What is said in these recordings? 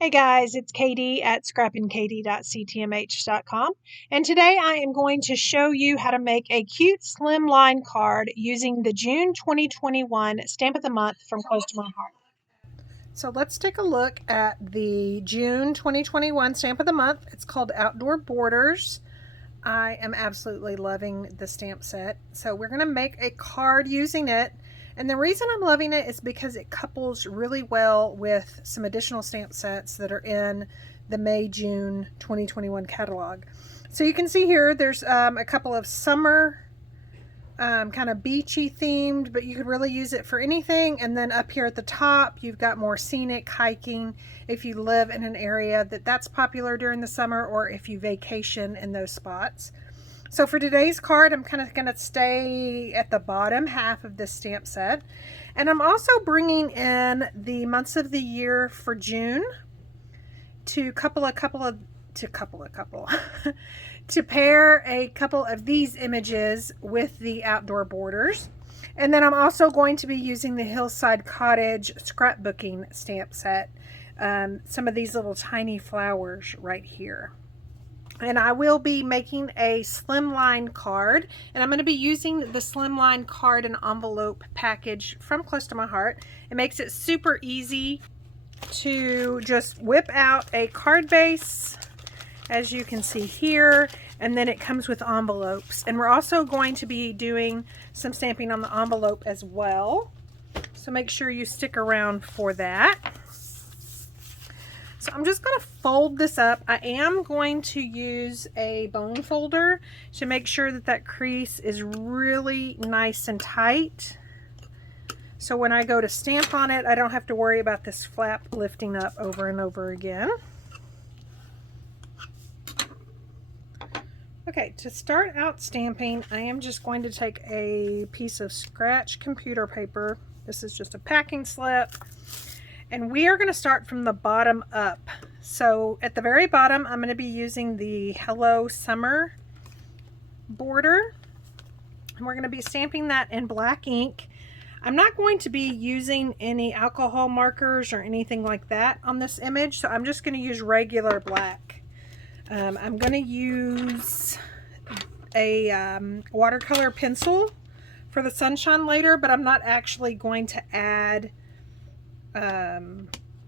Hey guys, it's Katie at scrappinkaty.ctmh.com, and today I am going to show you how to make a cute slimline card using the June 2021 Stamp of the Month from Close to My Heart. So let's take a look at the June 2021 Stamp of the Month. It's called Outdoor Borders. I am absolutely loving the stamp set. So we're going to make a card using it. And the reason I'm loving it is because it couples really well with some additional stamp sets that are in the May-June 2021 catalog. So you can see here there's a couple of summer kind of beachy themed, but you could really use it for anything. And then up here at the top you've got more scenic hiking if you live in an area that's popular during the summer, or if you vacation in those spots. So for today's card, I'm kind of going to stay at the bottom half of this stamp set. And I'm also bringing in the months of the year for June to to pair a couple of these images with the outdoor borders. And then I'm also going to be using the Hillside Cottage scrapbooking stamp set. Some of these little tiny flowers right here. And I will be making a slimline card, and I'm going to be using the slimline card and envelope package from Close to My Heart. It makes it super easy to just whip out a card base, as you can see here, and then it comes with envelopes. And we're also going to be doing some stamping on the envelope as well, so make sure you stick around for that. So I'm just going to fold this up. I am going to use a bone folder to make sure that that crease is really nice and tight. So when I go to stamp on it, I don't have to worry about this flap lifting up over and over again. Okay, to start out stamping, I am just going to take a piece of scratch computer paper. This is just a packing slip. And we are going to start from the bottom up. So at the very bottom, I'm going to be using the Hello Summer border. And we're going to be stamping that in black ink. I'm not going to be using any alcohol markers or anything like that on this image. So I'm just going to use regular black. I'm going to use a watercolor pencil for the sunshine later, but I'm not actually going to add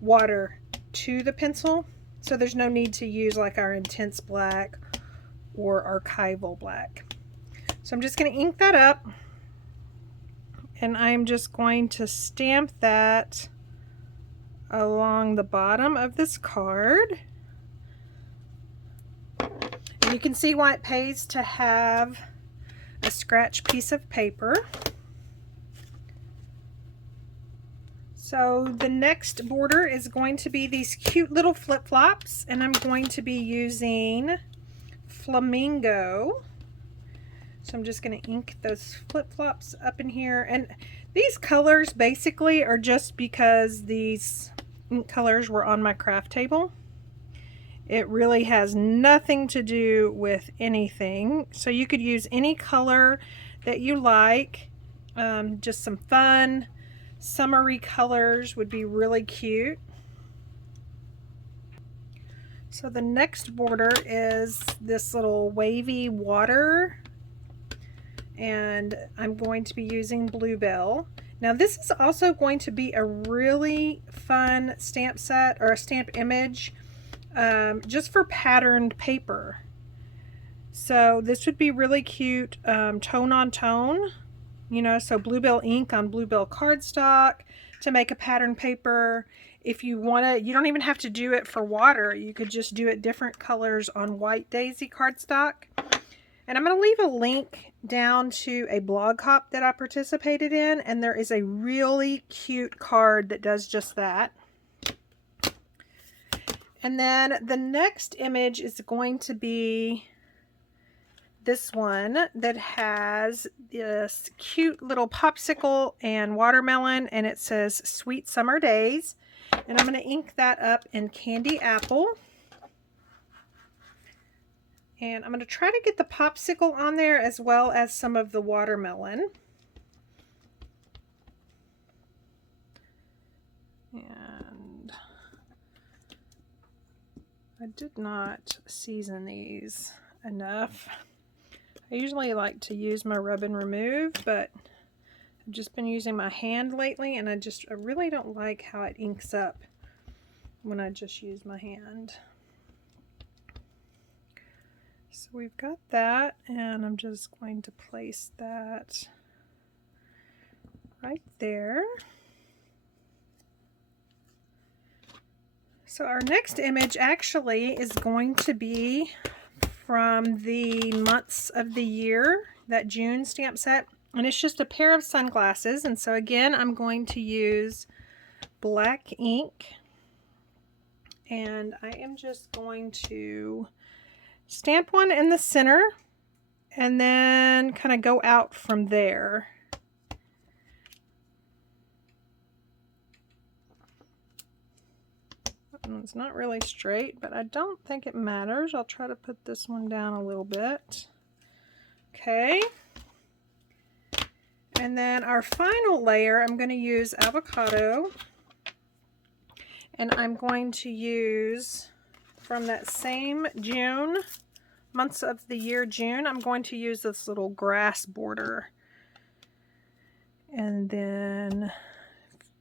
water to the pencil, so there's no need to use like our intense black or archival black. So I'm just going to ink that up, and I'm just going to stamp that along the bottom of this card. And you can see why it pays to have a scratch piece of paper. So the next border is going to be these cute little flip-flops, and I'm going to be using Flamingo. So I'm just going to ink those flip-flops up in here. And these colors basically are just because these ink colors were on my craft table. It really has nothing to do with anything. So you could use any color that you like, just some fun summery colors would be really cute. So the next border is this little wavy water, and I'm going to be using Bluebell. Now this is also going to be a really fun stamp set, or a stamp image, just for patterned paper. So this would be really cute, tone on tone. You know, so Bluebell ink on Bluebell cardstock to make a pattern paper. If you want to, you don't even have to do it for water. You could just do it different colors on white daisy cardstock. And I'm going to leave a link down to a blog hop that I participated in, and there is a really cute card that does just that. And then the next image is going to be this one that has this cute little popsicle and watermelon, and it says Sweet Summer Days. And I'm going to ink that up in Candy Apple. And I'm going to try to get the popsicle on there as well as some of the watermelon. And I did not season these enough. I usually like to use my rub and remove, but I've just been using my hand lately, and I really don't like how it inks up when I just use my hand. So we've got that, and I'm just going to place that right there. So our next image actually is going to be from the months of the year, that June stamp set, and it's just a pair of sunglasses. And so again, I'm going to use black ink, and I am just going to stamp one in the center and then kind of go out from there. It's not really straight, but I don't think it matters. I'll try to put this one down a little bit. Okay. And then our final layer, I'm going to use avocado. And I'm going to use, from that same June, months of the year June, I'm going to use this little grass border. And then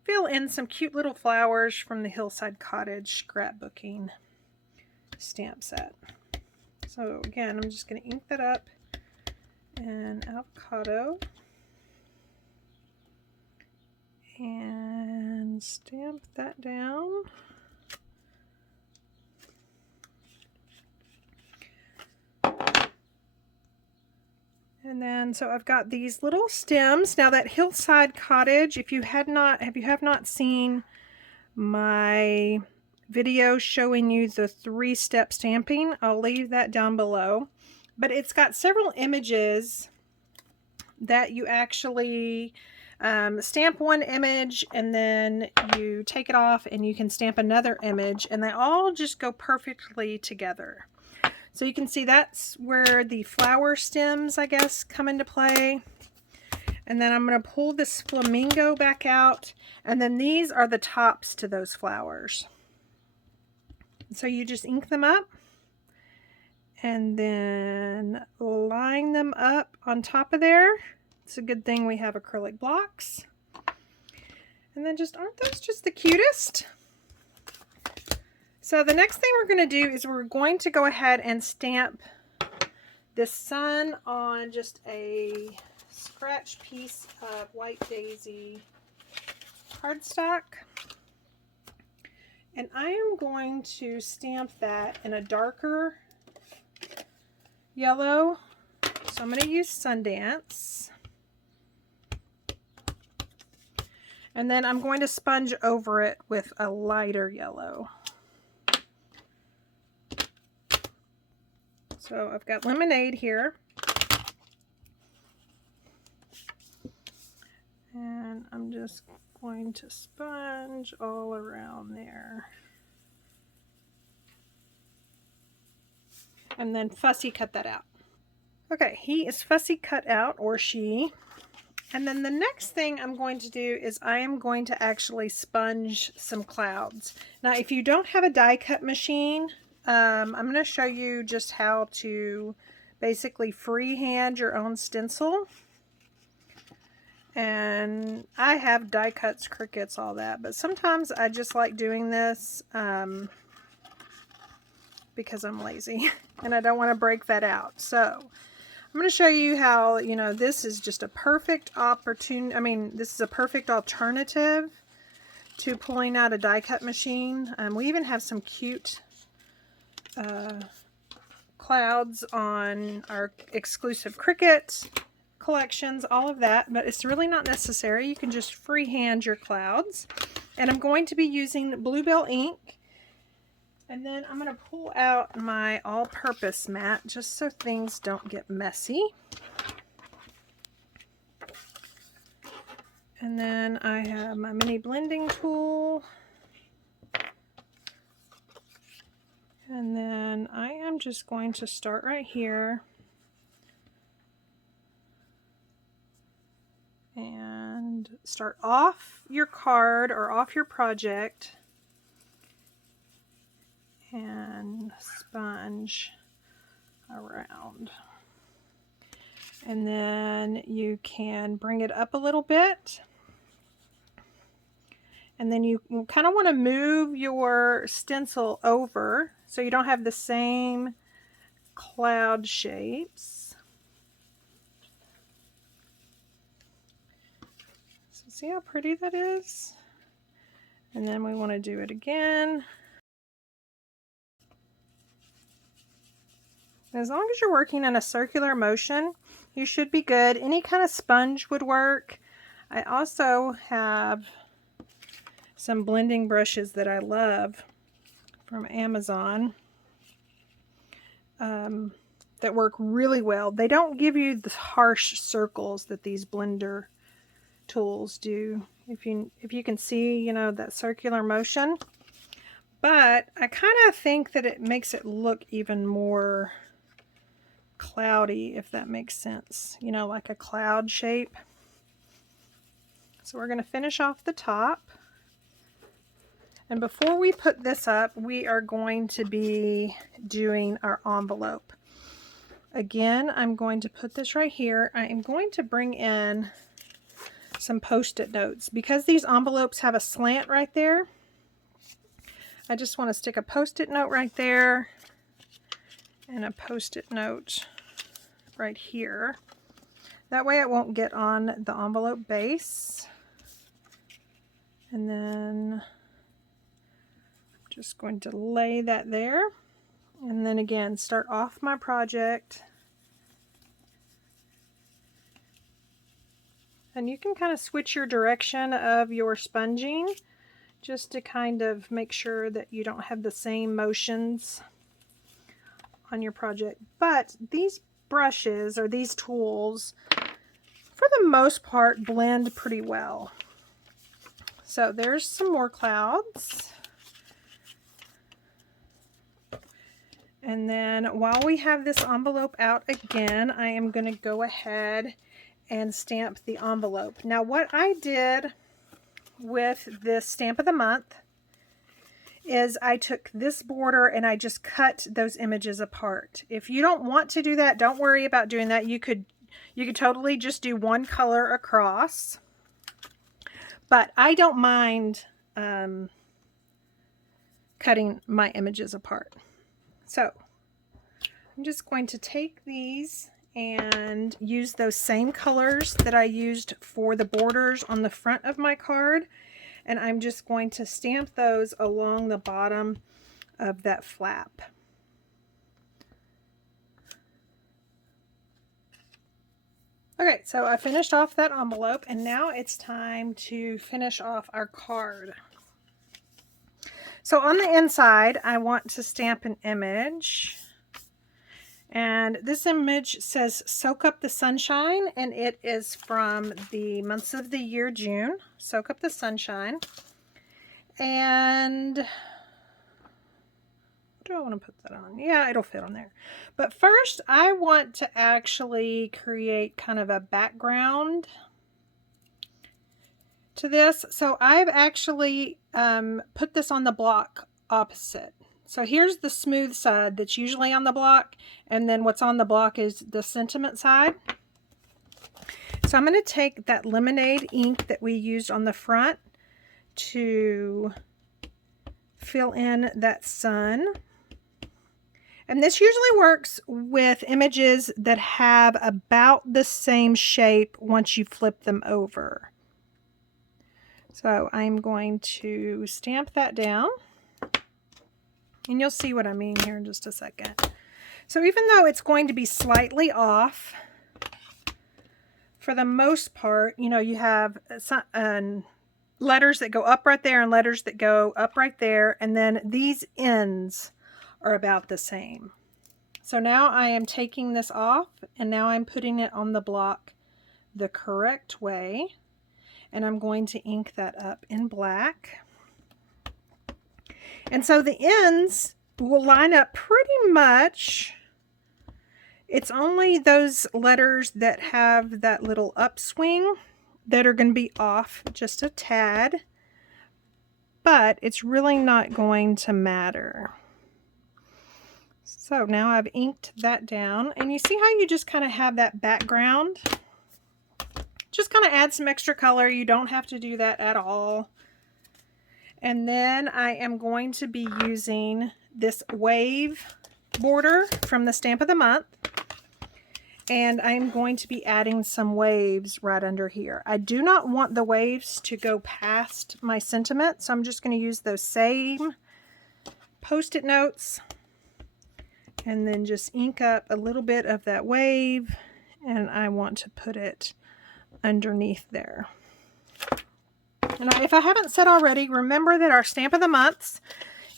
fill in some cute little flowers from the Hillside Cottage scrapbooking stamp set. So again, I'm just going to ink that up in avocado and stamp that down. And then, so I've got these little stems. Now that Hillside Cottage, if you have not seen my video showing you the 3-step stamping, I'll leave that down below. But it's got several images that you actually stamp one image, and then you take it off and you can stamp another image, and they all just go perfectly together. So you can see that's where the flower stems, I guess, come into play. And then I'm going to pull this flamingo back out, and then these are the tops to those flowers. So you just ink them up and then line them up on top of there. It's a good thing we have acrylic blocks. And then aren't those just the cutest? So the next thing we're going to do is we're going to go ahead and stamp this sun on just a scratch piece of white daisy cardstock. And I am going to stamp that in a darker yellow. So I'm going to use Sundance. And then I'm going to sponge over it with a lighter yellow. So I've got lemonade here. And I'm just going to sponge all around there. And then fussy cut that out. Okay, he is fussy cut out, or she. And then the next thing I'm going to do is I am going to actually sponge some clouds. Now, if you don't have a die cut machine, I'm going to show you just how to basically freehand your own stencil. And I have die cuts, Cricuts, all that, but sometimes I just like doing this because I'm lazy and I don't want to break that out. So I'm going to show you how, this is just a perfect opportunity. This is a perfect alternative to pulling out a die cut machine. We even have some cute clouds on our exclusive Cricut collections, all of that, but it's really not necessary. You can just freehand your clouds. And I'm going to be using Bluebell ink. And then I'm going to pull out my all-purpose mat just so things don't get messy. And then I have my mini blending tool. And then I am just going to start right here and start off your card or off your project and and sponge around. And then you can bring it up a little bit. And then you kind of want to move your stencil over so you don't have the same cloud shapes. So see how pretty that is? And then we want to do it again. As long as you're working in a circular motion, you should be good. Any kind of sponge would work. I also have some blending brushes that I love from Amazon that work really well. They don't give you the harsh circles that these blender tools do. If you can see, you know, that circular motion. But I kind of think that it makes it look even more cloudy, if that makes sense. You know, like a cloud shape. So we're going to finish off the top. And before we put this up, we are going to be doing our envelope. Again, I'm going to put this right here. I am going to bring in some Post-it notes. Because these envelopes have a slant right there, I just want to stick a Post-it note right there and a Post-it note right here. That way it won't get on the envelope base. And then just going to lay that there, and then again start off my project. And you can kind of switch your direction of your sponging just to kind of make sure that you don't have the same motions on your project. But these brushes or these tools, for the most part, blend pretty well. So there's some more clouds. And then while we have this envelope out again, I am going to go ahead and stamp the envelope. Now what I did with this stamp of the month is I took this border and I just cut those images apart. If you don't want to do that, don't worry about doing that. You could totally just do one color across. But I don't mind cutting my images apart. So I'm just going to take these and use those same colors that I used for the borders on the front of my card, and I'm just going to stamp those along the bottom of that flap. Okay, so I finished off that envelope, and now it's time to finish off our card. So on the inside, I want to stamp an image. And this image says Soak Up the Sunshine, and it is from the months of the year June. Soak Up the Sunshine. And do I want to put that on? Yeah, it'll fit on there. But first, I want to actually create kind of a background to this. So I've actually put this on the block opposite. So here's the smooth side that's usually on the block, and then what's on the block is the sentiment side. So I'm going to take that lemonade ink that we used on the front to fill in that sun. And this usually works with images that have about the same shape once you flip them over. So I'm going to stamp that down. And you'll see what I mean here in just a second. So even though it's going to be slightly off, for the most part, you know, you have some, letters that go up right there and letters that go up right there. And then these ends are about the same. So now I am taking this off, and now I'm putting it on the block the correct way. And I'm going to ink that up in black. And so the ends will line up pretty much. It's only those letters that have that little upswing that are going to be off just a tad, but it's really not going to matter. So now I've inked that down, and you see how you just kind of have that background? Just kind of add some extra color. You don't have to do that at all. And then I am going to be using this wave border from the Stamp of the Month. And I'm going to be adding some waves right under here. I do not want the waves to go past my sentiment, so I'm just going to use those same Post-it notes and then just ink up a little bit of that wave, and I want to put it underneath there. And if I haven't said already, remember that our Stamp of the Months,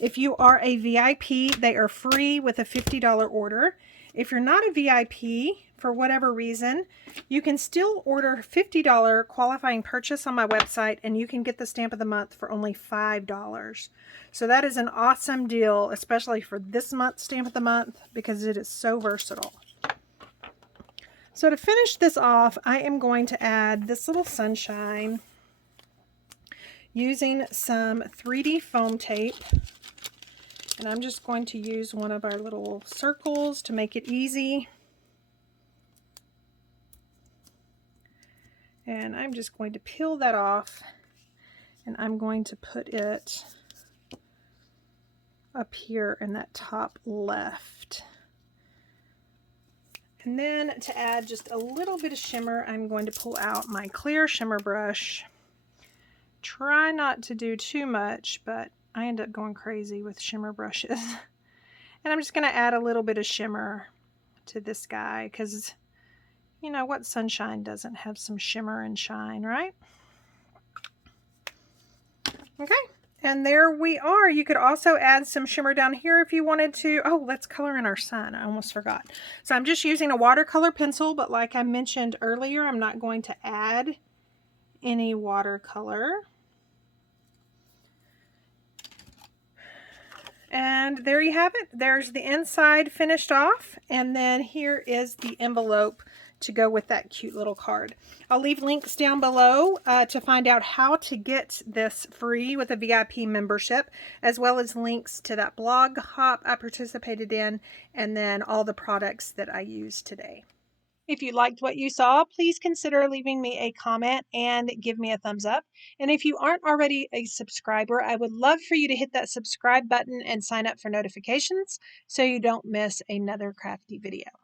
if you are a VIP, they are free with a $50 order. If you're not a VIP, for whatever reason, you can still order $50 qualifying purchase on my website, and you can get the Stamp of the Month for only $5. So that is an awesome deal, especially for this month's Stamp of the Month, because it is so versatile. So to finish this off, I am going to add this little sunshine using some 3D foam tape. And I'm just going to use one of our little circles to make it easy. And I'm just going to peel that off, and I'm going to put it up here in that top left. And then to add just a little bit of shimmer, I'm going to pull out my clear shimmer brush. Try not to do too much, but I end up going crazy with shimmer brushes. And I'm just going to add a little bit of shimmer to this guy, because you know what sunshine doesn't have some shimmer and shine, right? Okay, and there we are. You could also add some shimmer down here if you wanted to. Oh, let's color in our sun. I almost forgot. So I'm just using a watercolor pencil, but like I mentioned earlier, I'm not going to add any watercolor. And there you have it. There's the inside finished off, and then here is the envelope to go with that cute little card. I'll leave links down below to find out how to get this free with a VIP membership, as well as links to that blog hop I participated in, and then all the products that I used today. If you liked what you saw, please consider leaving me a comment and give me a thumbs up. And if you aren't already a subscriber, I would love for you to hit that subscribe button and sign up for notifications so you don't miss another crafty video.